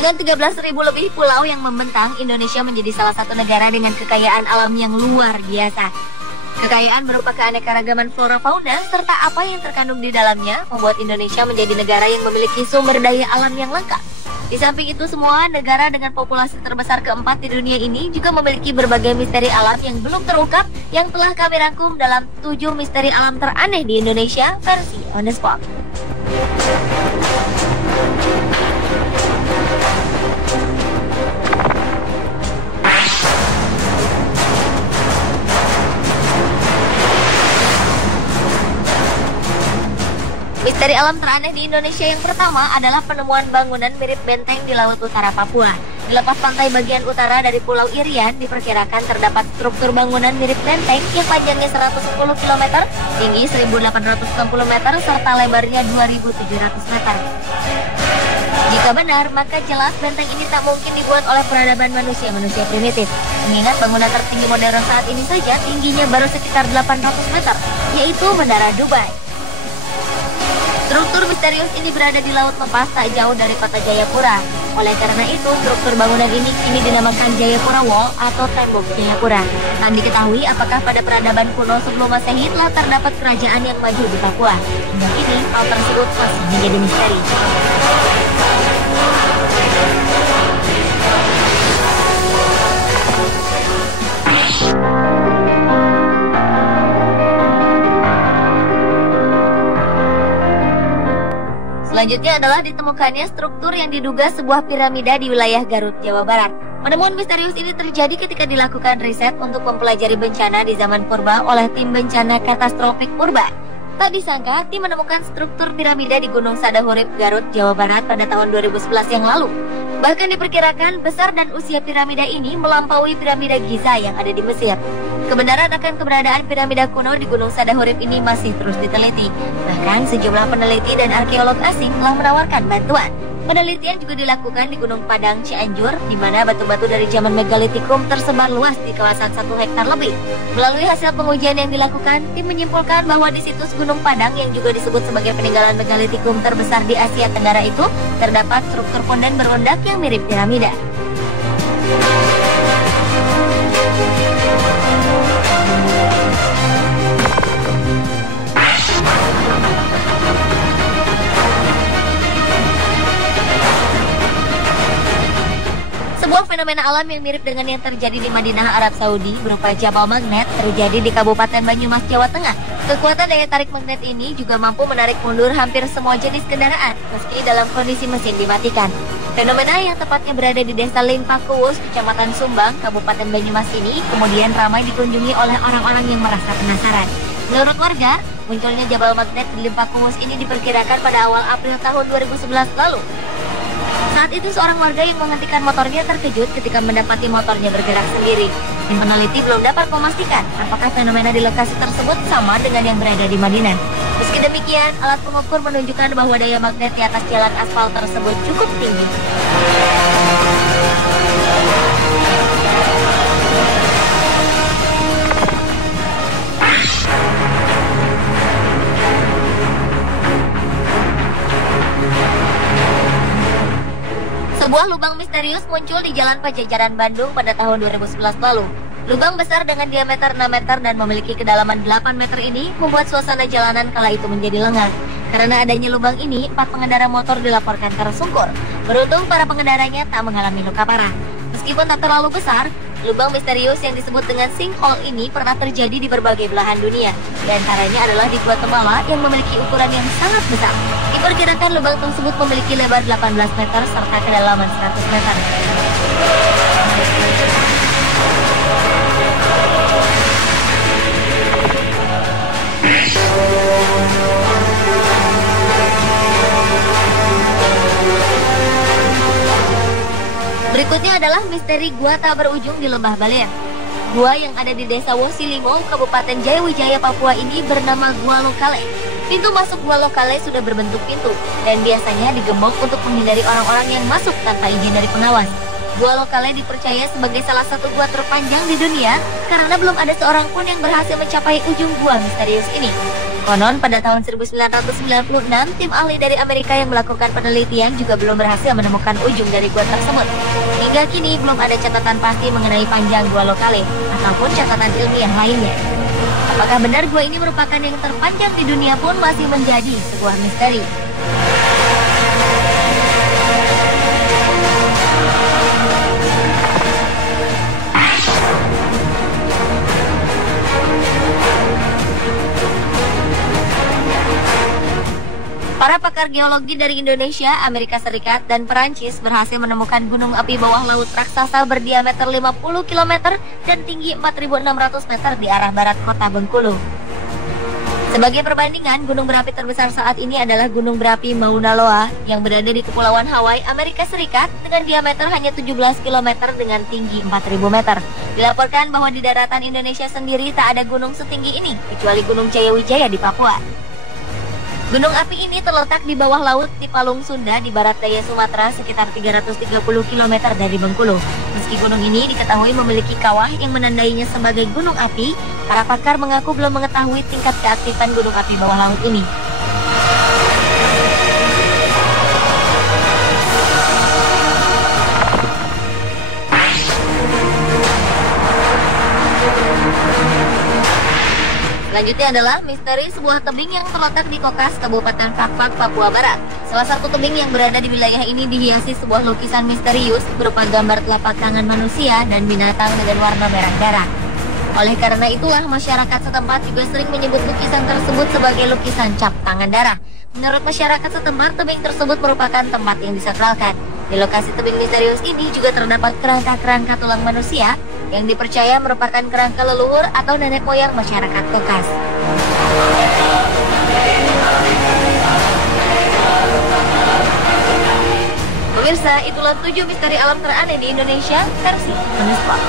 Dengan 13.000 lebih pulau yang membentang, Indonesia menjadi salah satu negara dengan kekayaan alam yang luar biasa. Kekayaan berupa keanekaragaman flora fauna serta apa yang terkandung di dalamnya membuat Indonesia menjadi negara yang memiliki sumber daya alam yang lengkap. Di samping itu semua, negara dengan populasi terbesar keempat di dunia ini juga memiliki berbagai misteri alam yang belum terungkap yang telah kami rangkum dalam 7 misteri alam teraneh di Indonesia versi On The Spot. Misteri alam teraneh di Indonesia yang pertama adalah penemuan bangunan mirip benteng di Laut Utara Papua. Di lepas pantai bagian utara dari Pulau Irian, diperkirakan terdapat struktur bangunan mirip benteng yang panjangnya 110 km, tinggi 1.860 meter, serta lebarnya 2.700 meter. Jika benar, maka jelas benteng ini tak mungkin dibuat oleh peradaban manusia primitif. Mengingat bangunan tertinggi modern saat ini saja tingginya baru sekitar 800 meter, yaitu Menara Dubai. Struktur misterius ini berada di Laut Lepas tak jauh dari kota Jayapura. Oleh karena itu, struktur bangunan ini kini dinamakan Jayapura Wall atau Tembok Jayapura. Tak diketahui apakah pada peradaban kuno sebelum Masehi telah terdapat kerajaan yang maju di Papua. Hingga kini, hal tersebut masih menjadi misteri. Selanjutnya adalah ditemukannya struktur yang diduga sebuah piramida di wilayah Garut, Jawa Barat. Penemuan misterius ini terjadi ketika dilakukan riset untuk mempelajari bencana di zaman purba oleh tim bencana katastrofik purba. Tak disangka, tim menemukan struktur piramida di Gunung Sadahurip, Garut, Jawa Barat pada tahun 2011 yang lalu. Bahkan diperkirakan besar dan usia piramida ini melampaui piramida Giza yang ada di Mesir. Kebenaran akan keberadaan piramida kuno di Gunung Sadahurip ini masih terus diteliti. Bahkan sejumlah peneliti dan arkeolog asing telah menawarkan bantuan. Penelitian juga dilakukan di Gunung Padang, Cianjur, di mana batu-batu dari zaman megalitikum tersebar luas di kawasan 1 hektar lebih. Melalui hasil pengujian yang dilakukan, tim menyimpulkan bahwa di situs Gunung Padang yang juga disebut sebagai peninggalan megalitikum terbesar di Asia Tenggara itu, terdapat struktur pondan berundak yang mirip piramida. Sebuah fenomena alam yang mirip dengan yang terjadi di Madinah, Arab Saudi berupa Jabal Magnet terjadi di Kabupaten Banyumas, Jawa Tengah. Kekuatan daya tarik magnet ini juga mampu menarik mundur hampir semua jenis kendaraan meski dalam kondisi mesin dimatikan. Fenomena yang tepatnya berada di Desa Limpakuwus, Kecamatan Sumbang, Kabupaten Banyumas ini kemudian ramai dikunjungi oleh orang-orang yang merasa penasaran. Menurut warga, munculnya Jabal Magnet di Limpakuwus ini diperkirakan pada awal April tahun 2011 lalu. Saat itu seorang warga yang menghentikan motornya terkejut ketika mendapati motornya bergerak sendiri. Tim peneliti belum dapat memastikan apakah fenomena di lokasi tersebut sama dengan yang berada di Madinah. Meski demikian, alat pengukur menunjukkan bahwa daya magnet di atas jalan aspal tersebut cukup tinggi. Sebuah lubang misterius muncul di Jalan Pajajaran Bandung pada tahun 2011 lalu. Lubang besar dengan diameter 6 meter dan memiliki kedalaman 8 meter ini membuat suasana jalanan kala itu menjadi lengang. Karena adanya lubang ini, 4 pengendara motor dilaporkan tersungkur. Beruntung para pengendaranya tak mengalami luka parah. Meskipun tak terlalu besar, lubang misterius yang disebut dengan sinkhole ini pernah terjadi di berbagai belahan dunia. Di antaranya adalah di Guatemala yang memiliki ukuran yang sangat besar. Diperkirakan lubang tersebut memiliki lebar 18 meter serta kedalaman 100 meter. Berikutnya adalah misteri gua tak berujung di Lembah Baler. Gua yang ada di Desa Wosilingo, Kabupaten Jayawijaya, Papua ini bernama Gua Lokale. Pintu masuk Gua Lokale sudah berbentuk pintu dan biasanya digembok untuk menghindari orang-orang yang masuk tanpa izin dari pengawas. Gua Lokale dipercaya sebagai salah satu gua terpanjang di dunia karena belum ada seorang pun yang berhasil mencapai ujung gua misterius ini. Konon pada tahun 1996, tim ahli dari Amerika yang melakukan penelitian juga belum berhasil menemukan ujung dari gua tersebut. Hingga kini belum ada catatan pasti mengenai panjang Gua Lokale ataupun catatan ilmiah lainnya. Apakah benar gua ini merupakan yang terpanjang di dunia pun masih menjadi sebuah misteri. Para pakar geologi dari Indonesia, Amerika Serikat, dan Perancis berhasil menemukan gunung api bawah laut raksasa berdiameter 50 km dan tinggi 4.600 meter di arah barat kota Bengkulu. Sebagai perbandingan, gunung berapi terbesar saat ini adalah gunung berapi Mauna Loa yang berada di Kepulauan Hawaii, Amerika Serikat dengan diameter hanya 17 km dengan tinggi 4.000 meter. Dilaporkan bahwa di daratan Indonesia sendiri tak ada gunung setinggi ini, kecuali Gunung Jayawijaya di Papua. Gunung api ini terletak di bawah laut di Palung Sunda di barat daya Sumatera sekitar 330 km dari Bengkulu. Meski gunung ini diketahui memiliki kawah yang menandainya sebagai gunung api, para pakar mengaku belum mengetahui tingkat keaktifan gunung api bawah laut ini. Selanjutnya adalah misteri sebuah tebing yang terletak di Kokas, Kabupaten Fakfak, Papua Barat. Salah satu tebing yang berada di wilayah ini dihiasi sebuah lukisan misterius berupa gambar telapak tangan manusia dan binatang dengan warna merah darah. Oleh karena itulah masyarakat setempat juga sering menyebut lukisan tersebut sebagai lukisan cap tangan darah. Menurut masyarakat setempat, tebing tersebut merupakan tempat yang disakralkan. Di lokasi tebing misterius ini juga terdapat kerangka-kerangka tulang manusia yang dipercaya merupakan kerangka leluhur atau nenek moyang masyarakat Kokas. Pemirsa, itulah 7 misteri alam teraneh di Indonesia versi Unespot.